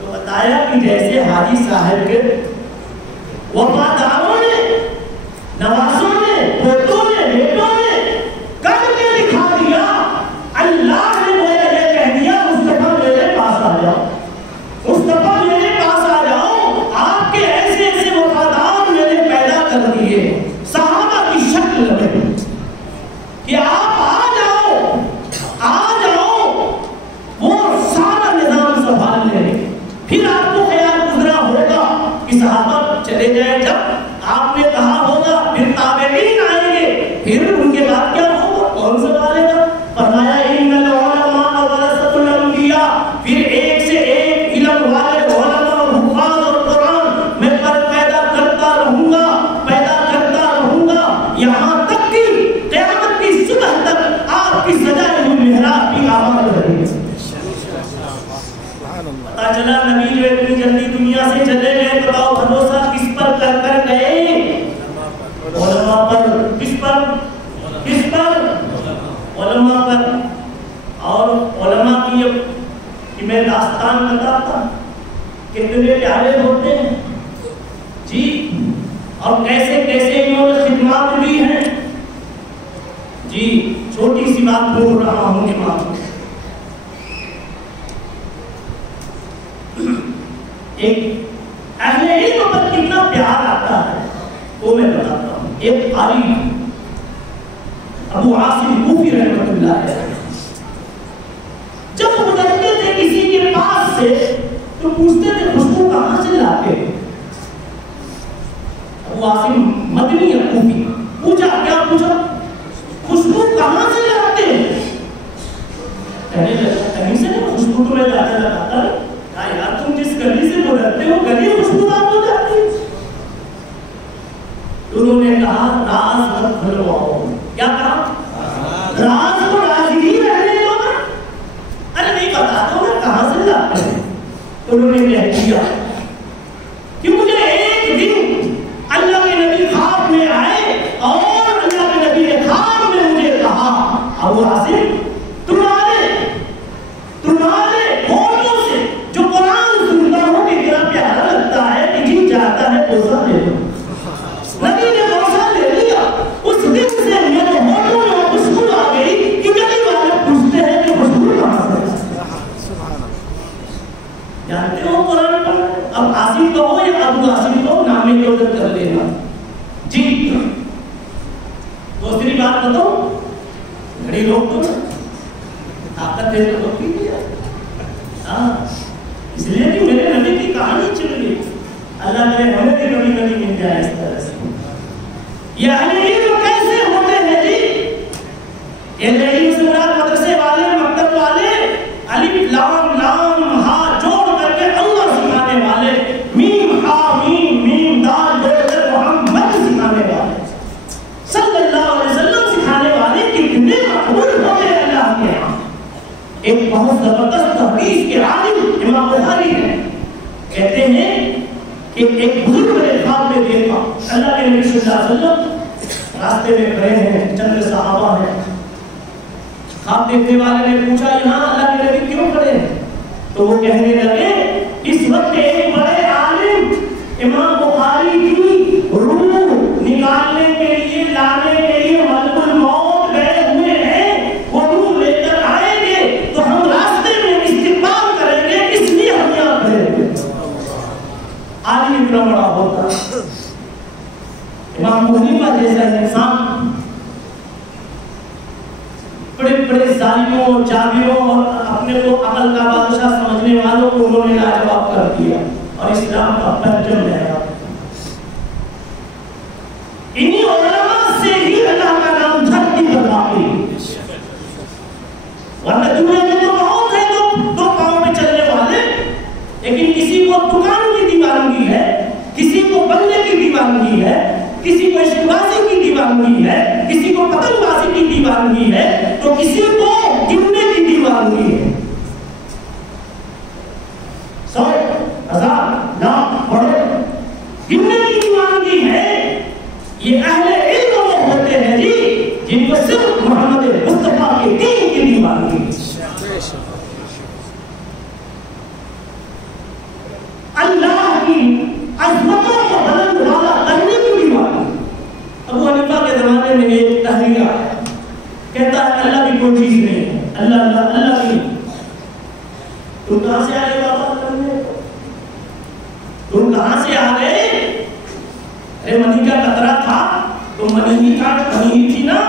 تو بتایا کہ جیسے حاجی صاحب کے وفاداروں نے, نوازوں نے, پوتوں نے, بیٹوں نے کر کے دکھا دیا. اللہ نے مجھے یہ کہہ دیا مصطفیٰ میرے پاس آ جاؤ, مصطفیٰ میرے پاس آ جاؤ. آپ کے ایسے ایسے وفادار میں نے پیدا کر دیے صحابہ کی شکل میں کہ آپ آ جاؤ, آ جاؤ, وہ سارا نظام سنبھال لیں. پھر آپ کو خیال گزرا ہوگا چلے جائیں. جب آپ نے کہا ہوگا پھر تابعین آئیں گے, پھر ان کے بعد کیا ہوگا, کون سنبھالے گا؟ فرمایا ان العلماء ورثۃ الانبیاء, پھر ایک سے ایک علم والے علماء اور حفاظ اور قرآن میں پیدا کرتا رہوں گا, پیدا کرتا رہوں گا, یہاں تک کہ قیامت کی صبح تک آپ کی سجائی ہوئی محراب بھی آباد رہے گی. پتا چلا نبی جو اتنی جلدی دنیا سے چلے گئے, بتاؤ بھروسہ کس پر کر گئے؟ علماء پر. کس پر؟ کس پر؟ علماء پر. اور علماء کی میں داستان بتاتا, کتنے پیارے ہوتے ہیں جی, اور کیسے کیسے انہوں نے خدمات بھی ہیں جی. چھوٹی سی بات بول رہا ہوں کہ معلوم ایک اہل علم پر کتنا پیار آتا ہے وہ میں بتاتا ہوں. ایک قاری ابو عاصم کوفی رحمۃ اللہ علیہ جب گزرتے تھے کسی کے پاس سے تو پوچھتے تھے خوشبو کہاں سے لاتے؟ ابو عاصم مدنی کوفی پوچھا, کیا پوچھا؟ خوشبو کہاں سے لاتے؟ کہنے لگا کہیں سے نہیں, خوشبو تو میں لاتا لگاتا نہیں. کہا یار تم جس گلی سے گزرتے ہو گلی خوشبودار ہو جاتی ہے. انہوں نے کہا راز مت کھلواؤ. کیا کہا؟ راز کو راز ہی رہنے دو نا. ارے نہیں بتا دو نا کہاں سے لاتے ہیں. انہوں نے کہہ دیا کہ مجھے ایک دن اللہ کے نبی خواب میں آئے اور اللہ کے نبی نے خواب میں مجھے کہا ابو عاصم تمہارے ہونٹوں سے جو قرآن سنتا ہوں کہ میرا پیارا لگتا ہے کہ جی چاہتا ہے بوسہ دے دو. نبی نے بوسہ دے لیا. اس دن سے میرے ہونٹوں میں خوشبو آ گئی کہ گلی والے پوچھتے ہیں کہ خوشبو کہاں سے. جانتے ہو قرآن پر اب عاصم کہو یا ابو عاصم کہو, نام میں عزت کر لینا جی. دوسری بات بتاؤ, گھڑی روک دو, طاقت ہے تو روک بھی ہاں, اس لیے کہ میرے نبی کی کہانی چل گئی. اللہ کرے ہمیں بھی کبھی کبھی مل جائے اس طرح سے. یہ اہل علم کیسے ہوتے ہیں جی؟ اہل علم سے مراد مدرسے والے, مکتب والے, الف لام لام ہا جوڑ کر کے اللہ سکھانے والے, میم ہا میم میم دال جوڑ کر محمد سکھانے والے, صلی اللہ علیہ وسلم سکھانے والے کتنے مقبول ہوتے ہیں اللہ کے یہاں. ایک بہت زبردست حدیث کے عالم امام بخاری ہیں, کہتے ہیں کہ ایک بزرگ نے خواب میں دیکھا اللہ کے نبی صلی اللہ علیہ وسلم راستے میں کھڑے ہیں, چند صحابہ ہیں. خواب دیکھنے والے نے پوچھا یہاں اللہ کے نبی کیوں کھڑے ہیں؟ تو وہ کہنے لگے اس وقت ایک بڑے عالم امام بخاری کی روح نکالنے کے لیے, لانے کے لیے ملک الموت گئے ہوئے ہیں. وہ روح لے کر آئیں گے تو ہم راستے میں استقبال کریں گے, اس لیے ہم یہاں کھڑے ہیں. عالم اتنا بڑا ہوتا, امام حنیفہ جیسا انسان بڑے بڑے ظالموں اور جابروں اور اپنے کو عقل کا بادشاہ سمجھنے والوں کو انہوں نے لاجواب کر دیا اور اسلام کا پرچم لہرا. انہی علماء سے ہی اللہ کا نام دھرتی پر باقی. ورنہ دنیا میں تو بہت ہے دو پاؤں پہ چلنے والے, لیکن کسی کو دکان کی دیوانگی ہے, کسی کو بننے کی دیوانگی ہے, کسی کو عشق بازی کی دیوانگی ہے, کسی کو پتنگ بازی کی دیوانگی ہے, تو کسی کو گننے کی دیوانگی ہے. 100 1000 لاکھ بڑے گننے کی دیوانگی ہے. یہ اہل علم وہ ہوتے ہیں جی جن کو صرف محمد مصطفیٰ کے دین کی دیوانگی ہے, اللہ کی عظمتوں کو بلند والا کرنے کی دیوانگی. ابو حنیفہ کے زمانے میں ایک تحریر آیا, کہتا ہے اللہ کی کوئی چیز نہیں ہے, اللہ اللہ اللہ نہیں. تم کہاں سے آئے بابا کرنے, تم کہاں سے آ گئے؟ ارے منی کا قطرہ تھا تو منی ہی تھی نا,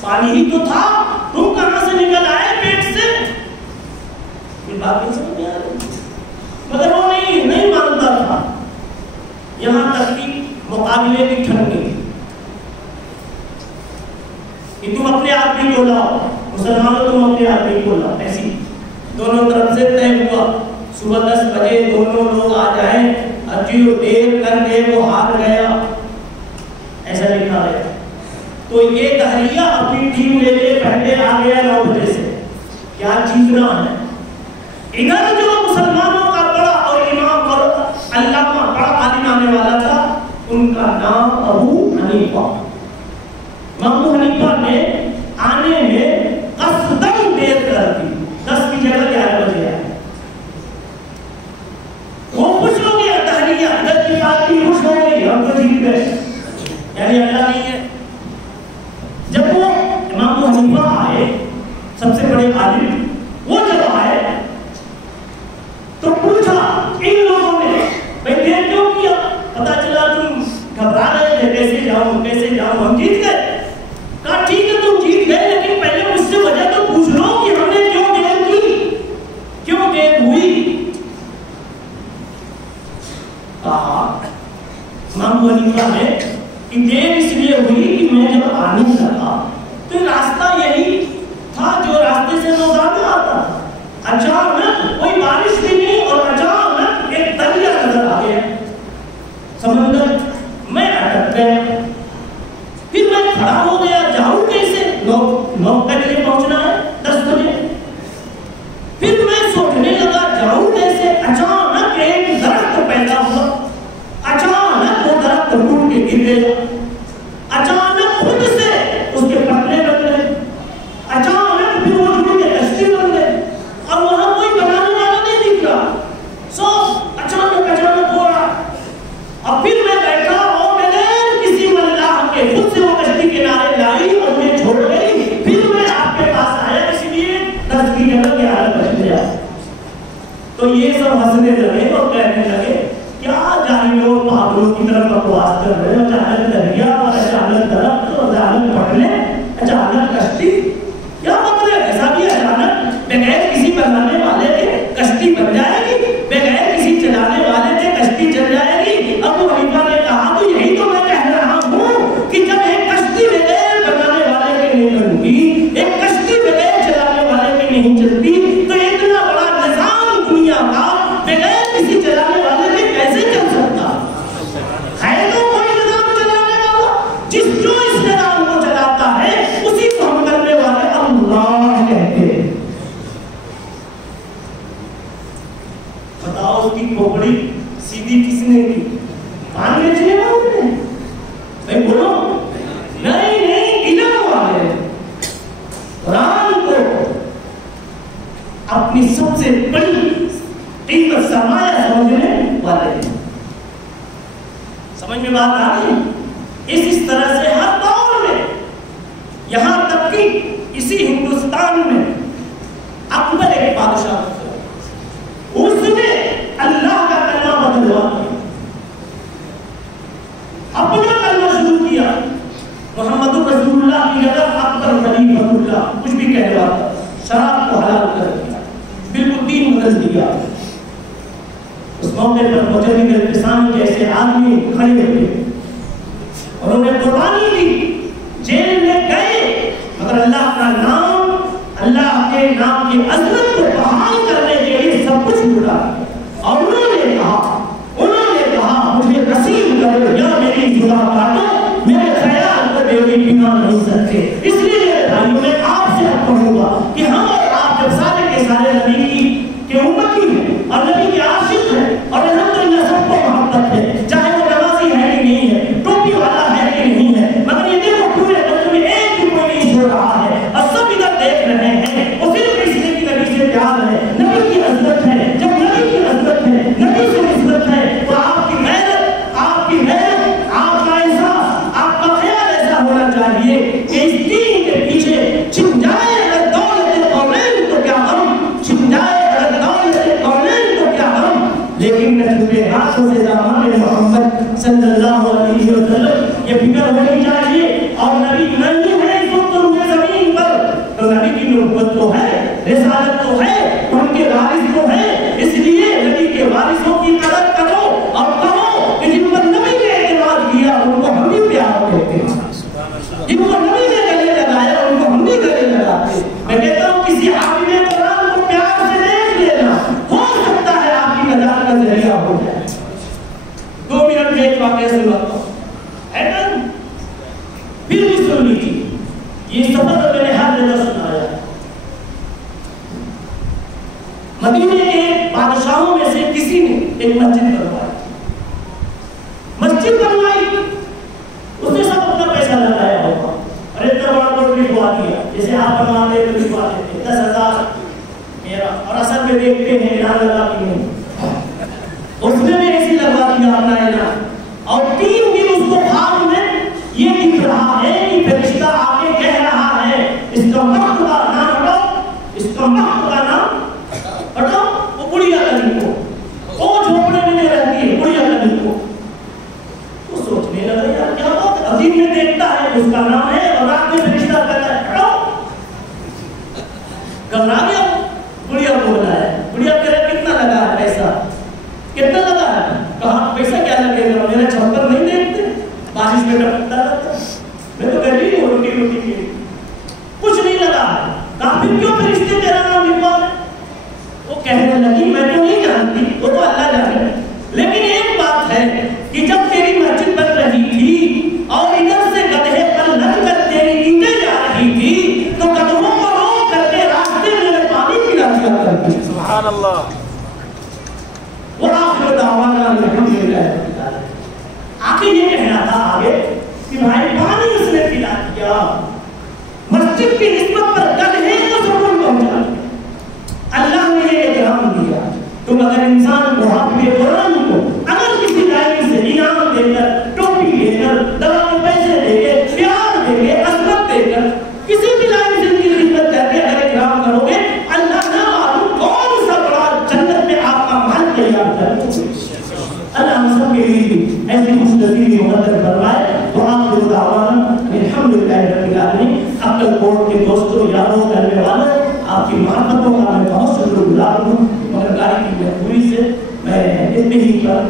پانی ہی تو تھا, تم کہاں سے نکل آئے پیٹ سے؟ یہ بات نہیں سمجھ آ رہی, مگر وہ نہیں مانتا تھا. یہاں تک کہ مقابلے بھی ٹھن گئی کہ تم اپنے آدمی کو لاؤ، مسلمانوں تم اپنے آدمی کو لاؤ. ایسی دونوں طرف سے طے ہوا صبح 10 بجے دونوں لوگ آ جائیں، جو دیر کر دے وہ ہار گیا، ایسا لکھا ہے. تو یہ دہریہ اپنی ٹیم لے کے پہلے آ گیا 9 بجے سے. کیا جیتنا ہے؟ ادھر جو مسلمانوں کا بڑا اور امام اور علامہ بڑا عالم آنے والا تھا، ان کا نام ابو حنیفہ. ابو حنیفہ نے آنے میں قصداً دیر کر دی، 10 کی جگہ 11 بجے آئے. وہ خوش ہو گیا، دہریہ ادھر کی پارٹی خوش ہو گئی، ہم تو جیت گئے، یعنی اللہ نہیں ہے. جب وہ امام ابو حنیفہ آئے، سب سے بڑے عالم، وہ جب آئے تو پوچھا ان لوگوں نے بھائی دیر کیوں کیا؟ پتا چلا تم گھبرا رہے تھے، کیسے جاؤں، ہم جیت گئے. کہا ٹھیک ہے تم جیت گئے، لیکن پہلے مجھ سے وجہ تو پوچھ لو کہ ہم نے کیوں دیر کی، کیوں دیر ہوئی. کہا امام ابو حنیفہ نے کہ دیر اس لیے ہوئی کہ میں جب آنے لگا تو راستہ یہی تھا جو راستے سے روزانہ آتا تھا. اچانک کوئی بارش بھی نہیں اور اچانک ایک دریا نظر آ گیا، سمندر. میں اٹک گیا، پھر میں کھڑا ہو گیا، جاؤں کیسے؟ 9 بجے پہنچنا ہے، 10 بجے. پھر میں سوچنے لگا جاؤں کیسے. اچانک ایک درخت پیدا ہوا، اچانک وہ درخت ٹوٹ کے گر گیا، اچانک خود سے اس کے پتے بن گئے، اچانک پھر وہ ٹوٹ کے کشتی بن گئے، اور وہاں کوئی بنانے والا نہیں دکھ رہا. سب اچانک ہو رہا. اب پھر میں بیٹھا اور بغیر کسی اللہ کے خود سے وہ کشتی کنارے لائی اور مجھے چھوڑ گئی. پھر میں آپ کے پاس آیا، اس لیے 10 کی جگہ 11 بج گیا. تو یہ سب ہنسنے لگے اور کہنے لگے کیا جاہلوں پاگلوں کی طرف بکواس کر رہے ہو، اچانک دریا اور اچانک درخت اور اچانک پٹنے، اچانک کشتی، کیا مطلب؟ ایسا بھی اچانک بغیر کسی بنانے والے کے کشتی بن جائے گی، بغیر کسی چلانے والے کے کشتی چل جائے گی. ابو حنیفہ نے کہا تو یہی تو میں کہہ رہا ہوں کہ جب ایک کشتی بغیر بنانے والے کے نہیں بنتی، ایک کشتی بغیر چلانے والے کے نہیں چلتی، تو اتنا بڑا نظام دنیا کا بغیر کسی چلانے والے کے کیسے چل سکتا ہے؟ تو کوئی نظام چلانے والا، جو اس نظام کو چلاتا ہے اسی کو ہم کرنے والے اللہ کہتے ہیں. بتاؤ اس کی کھوپڑی سیدھی کس نے کی؟ مان بیچنے والے نے؟ بھائی بولو. نہیں، علم والے قرآن کو اپنی سب سے بڑی قیمت سرمایہ سمجھنے والے ہیں. سمجھ میں بات آ رہی ہے؟ اس طرح سے ہر دور میں، یہاں تک کہ اسی ہندوستان میں اکبر ایک بادشاہ تھا، اس نے اللہ کا کلمہ بدلوا اپنا کلمہ شروع کیا، محمد رسول اللہ کی جگہ اکبر خلیفۃ اللہ، کچھ بھی کہلوا، شراب کو حلال کر دیا، بالکل دین بدل دیا. اس موقع پر مجاہد الفسان جیسے آدمی کھڑے ہوئے، انہوں نے قربانی دی، جیل میں گئے، مگر اللہ کا نام، اللہ کے نام کی عظمت کو بحال کرنے کے لیے سب کچھ چھوڑا. اور انہوں نے کہا مجھے نصیب کرو یا میری جدا کاٹو، میرے خیال کو میری بنا نہیں سکتے. اس لیے بھائیوں میں آپ سے کہوں گا کہ ہم اور آپ جب سارے کے سارے نبی کے امتی ہیں اور نبی کے عاشق ہیں، اور الحمدللہ سب کو محبت ہے، چاہے وہ نمازی ہے کہ نہیں ہے، ٹوپی والا ہے کہ نہیں ہے، مگر یہ دیکھو پورے ملک میں ایک بھی کوئی نہیں چھوڑ رہا ہے، اور سب ادھر دیکھ رہے ہیں. وہ صرف اس لیے کہ نبی سے پیار ہے، نبی کی عزت ہے. جب نبی کی عزت ہے، نبی سے عزت ہے، تو آپ کی غیرت، آپ کی غیرت، آپ کا احساس، آپ کا خیال ایسا ہونا چاہیے کہ اس دین کے پیچھے چھن جائے اگر دولت قومین تو کیا غم، چھن جائے اگر دولت قومین تو کیا غم، لیکن نجوے ہاتھوں سے دامان محمد صلی اللہ علیہ وسلم یہ فکر ہونی چاہیے. اور نبی نہیں ہے اس وقت روئے زمین پر، تو نبی کی نبوت تو ہے، رسالت تو ہے، ان کے وارث تو ہے. اس لیے نبی کے وارثوں کی قدر کرو اور کہو کہ جن پر نبی ہو جائے. 2 منٹ میں ایک واقعہ سناتا ہوں. پھر بھی سن لیجیے. یہ سفر تو میں نے ہر جگہ سنایا. مدینے کے بادشاہوں میں سے کسی نے ایک مسجد بنوائی. مسجد بنوائی, اس نے سب اپنا پیسہ لگایا ہوگا. ارے اتنا بڑا کوٹ لکھوا دیا, جیسے آپ بنواتے تو لکھوا دیتے 10,000 میرا, اور اصل میں دیکھتے ہیں اعلان لگا کہ نہیں, اس میں بھی ایسی لگوا دیا اپنا اعلان. اور 3 دن اس کو خواب میں یہ دکھ رہا ہے کہ فرشتہ آ کے کہہ رہا ہے اس کا مقت کا نام ہٹاؤ, اس کا مقت کا نام ہٹاؤ. وہ بڑھیا کلی کو, وہ جھوپڑے میں نہیں رہتی ہے, بڑھیا کلی کو. وہ سوچنے لگا یار کیا بات, عظیم میں دیکھتا ہے اس کا نام ہے, اور رات میں فرشتہ کہتا ہے ہٹاؤ. گھبرا گیا, بڑھیا کو بلایا. بڑھیا کہہ رہا کتنا لگا ہے پیسہ, کتنا لگا ہے. کہا پیسہ کیا لگے گا, میرا چھپر نہیں دیکھتے بارش میں ٹپکتا رہتا, میں تو غریب ہوں, روٹی روٹی کی کچھ نہیں لگا. کہا پھر کیوں فرشتے تیرا نام لکھوا رہے. وہ کہنے لگی میں تو نہیں جانتی, وہ تو اللہ جانے, لیکن ایک بات ہے کہ جب تیری مسجد بن رہی تھی اور ادھر سے گدھے پر لگ کر تیری اینٹیں جا رہی تھی تو قدموں کو روک کر کے راستے میں پانی پلا دیا کرتی. سبحان اللہ. وآخر دعوانا الحمدللہ. آگے یہ کہنا تھا آگے کہ بھائی پانی اس نے پلا دیا, مسجد کی نسبت پر گدھے کو سکون پہنچا دیا. اللہ نے یہ اکرام دیا. تم اگر انسان کو حافظ قرآن کو اگر کسی لائن سے انعام دے کر, ٹوپی دے کر, دوا کے پیسے دے کے, پیار دے کے, عظمت دے کر, کسی بھی لائن سے ان کی خدمت کر کے اگر اکرام کرو گے, اللہ نہ معلوم کون سا بڑا جنت میں آپ کا محل تیار کر دے. اللہ ہم سب کے لیے ایسی خوش نصیبی مقدر فرمائے. تو آپ کو دعوانا الحمدللہ رب العالمین. عقل کوٹ کے دوستوں, یاروں, کرنے والوں, آپ کی محبتوں کا میں بہت شکر گزار ہوں. مگر گاڑی کی مجبوری سے میں اتنے ہی پر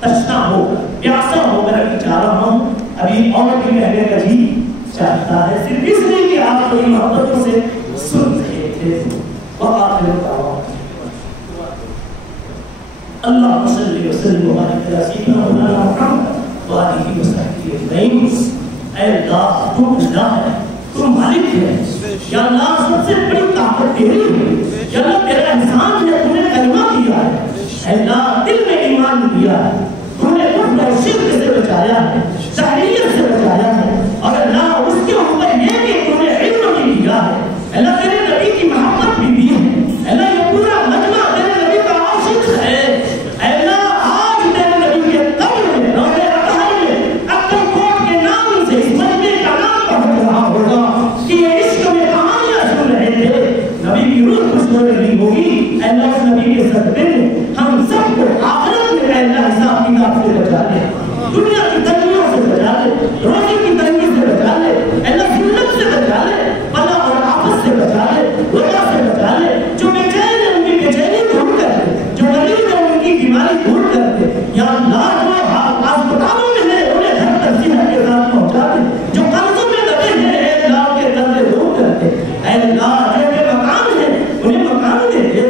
تشنا ہو کر, پیاسا ہو کر ابھی جا رہا ہوں. ابھی اور بھی کہنے کا جی چاہتا ہے, صرف اس لیے کہ آپ کو محبتوں سے سن رہے تھے. وآخر دعوانا اللہم صلی وسلم وبارک علی سیدنا مولانا محمد وآلہ وصحبہ اجمعین. اے اللہ تو اللہ ہے, تم مالک ہے. یا اللہ سب سے بڑی طاقت تیری ہے. یا اللہ تیرا احسان ہے, تم نے کلمہ دیا ہے. اے اللہ دل میں ایمان دیا ہے, تم نے کفر اور شرک سے بچایا ہے, جاہلیت سے بچایا ہے. اور اللہ اس کے اوپر یہ کہ تم نے علم بھی دیا ہے. اللہ تیرے نبی کی محبت بھی دی ہے. اللہ یہ پورا مجمع تیرے نبی کا عاشق ہے. اللہ اس نبی کے صدقے میں ہم سب کو آخرت میں اللہ حساب کتاب سے بچا لے, دنیا کی تنگیوں سے بچا لے, روزی کی تنگی سے بچا لے, اللہ ذلت سے بچا لے, بلا اور آفت سے بچا لے, وبا سے بچا لے. جو بے چین ہے ان کی بے چینی دور کر دے, جو مریض ہے ان کی بیماری دور کر دے. یا اللہ جو اسپتالوں میں ہے انہیں گھر تک صحت کے ساتھ پہنچا دے. جو قرضوں میں دبے ہیں اللہ کے قرضے دور کر دے. اے اللہ جو بے مکان ہے انہیں مکان دے دے.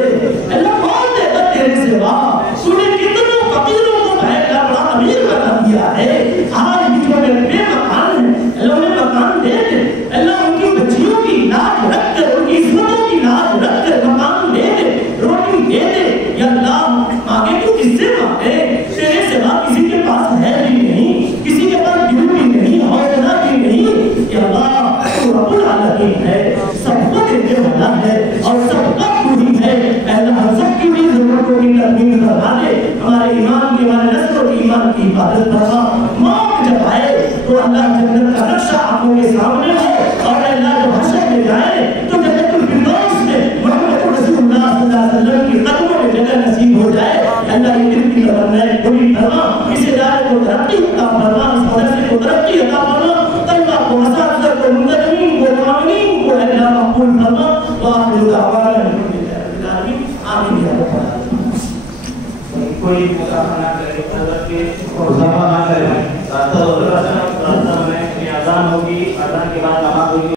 آج بھی جو میرے بے مکان ہیں اللہ انہیں مکان دے دے. اللہ ان کی بچیوں کی لاج رکھ کر, ان کی عصمتوں کی لاج رکھ کر مکان دے دے, روٹی دے دے. یا اللہ مانگے تو کس سے مانگے, تیرے سوا کسی کے پاس ہے بھی نہیں, کسی کے پاس دل بھی نہیں, حوصلہ بھی نہیں. یا اللہ تو رب العالمین ہے, سب کو دینے والا ہے اور سب کا کوئی ہے. اللہ ہم سب کی بھی ضرورتوں کی تکمیل کروا دے. ہمارے ایمان کی, ہمارے نسل کی ایمان کی حفاظت فرما. موت جب آئے تو اللہ جنت کا نقشہ آنکھوں کے سامنے ہو, اور اللہ جو حشر میں جائے تو جنت الفردوس میں محمد رسول اللہ صلی اللہ علیہ وسلم کی قدموں میں جگہ نصیب ہو جائے. اللہ یہ دل کی تمنائیں پوری فرما, اس ادارے کو ترقی عطا فرما, اس مدرسے کو ترقی عطا فرما, طلبہ کو, اساتذہ کو, منتظمین کو, معاونین کو اللہ مقبول فرما. وآخر دعوانا الحمدللہ رب العالمین. آمین یا رب العالمین. کوئی مقابلہ کرے حضرت کے مقابلہ کرے. راستہ میں اذان ہوگی, اذان کے بعد